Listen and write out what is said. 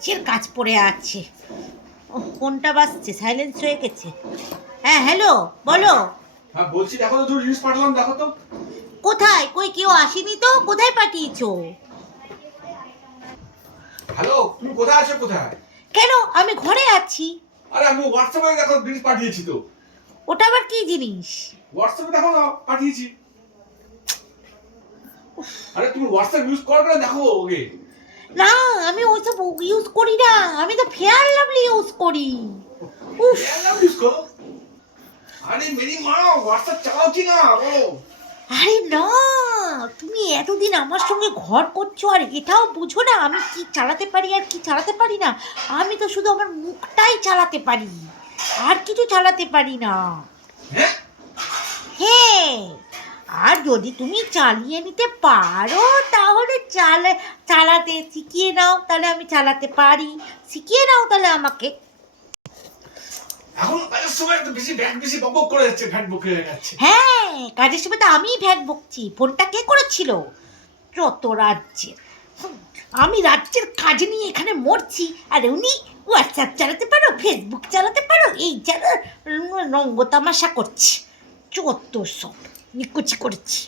রাজ্যের কাজ পড়ে আছে। ও ফোনটা বাজছে সাইলেন্স হয়ে গেছে। হ্যাঁ হ্যালো বলো। হ্যাঁ বলছি দেখো তো দুটো জিনিস পাঠালাম দেখো তো। কোথায়? কই কেউ আসেনি তো? কোথায় পাঠিয়েছো? হ্যালো তুমি কোথায় আছো কোথায়? কেন? আমি ঘরে আছি। আরে আমি হোয়াটসঅ্যাপে দেখো জিনিস পাঠিয়েছি তো। ওটা আবার কি জিনিস? হোয়াটসঅ্যাপে দেখো না পাঠিয়েছি। আরে তুমি হোয়াটসঅ্যাপ ইউজ করো না দেখো ওকে না ওইসব ইউজ করি না। আমি তো ফেয়ার লাভলি ইউজ করি। উফ। আরে মেরি মা হোয়াটসঅ্যাপ চালাও কি না আরে না তুমি এতদিন আমার সঙ্গে ঘর করছ আর এটাও বুঝো না আমি কি চালাতে পারি আর কি চালাতে পারি না? আমি তো শুধু আমার মুখটাই চালাতে পারি আর কিছু চালাতে পারি না। হ্যাঁ? হ্যাঁ। যদি তুমি চালিয়ে নিতে পারো তাহলে চালা চালাতে শিখিয়ে নাও তাহলে আমি চালাতে পারি। শিখিয়ে নাও তাহলে আমাকে। এখন কাজের সময় একটু বেশি ব্যাগ বেশি বকবক করে যাচ্ছে ভ্যাট বকে যাচ্ছে। হ্যাঁ কাজের সময় তো আমিই ভ্যাট বকছি। ফোনটা কে করেছিল? যত রাজ্যের। আমি রাজ্যের কাজ নিয়ে এখানে মরছি আর উনি হোয়াটসঅ্যাপ চালাতে পারো ফেসবুক চালাতে পারো এই যারা রঙ্গ তামাশা করছে চত্বর সব। নিকুচি করেছি